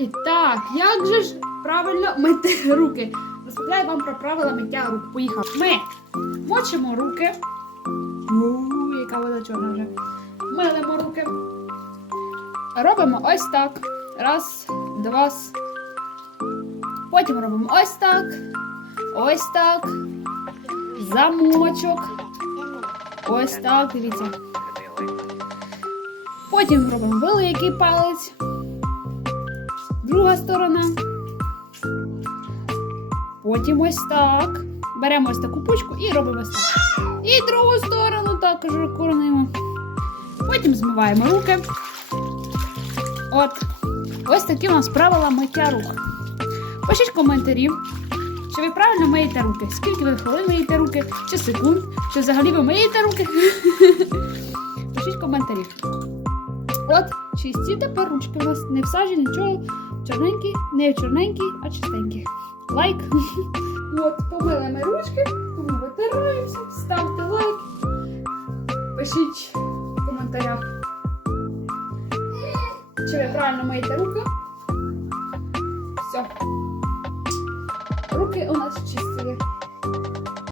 І так, як же ж правильно мити руки? Розповідаю вам про правила миття рук. Поїхав. Ми мочимо руки. У, яка вода чорна вже. Милимо руки. Робимо ось так. Раз, два. Потім робимо ось так. Ось так. Замочок. Ось так, дивіться. Потім робимо великий палець. Друга сторона. Потім ось так. Беремо ось таку пучку і робимо ось так. І другу сторону також виконуємо. Потім змиваємо руки. От. Ось такі у нас правила миття рук. Пишіть коментарі, чи ви правильно миєте руки. Скільки ви хвилин миєте руки, чи секунд, чи взагалі ви миєте руки. Пишіть коментарі. От чисті тепер ручки. у Ось не в нічого. Чорненькі, не чорненькі, а чистенькі. Лайк. От, помили ми ручки, тому витираємося, ставте лайк. Пишіть в коментарях, чи ви правильно миєте руки. Все. Руки у нас чистили.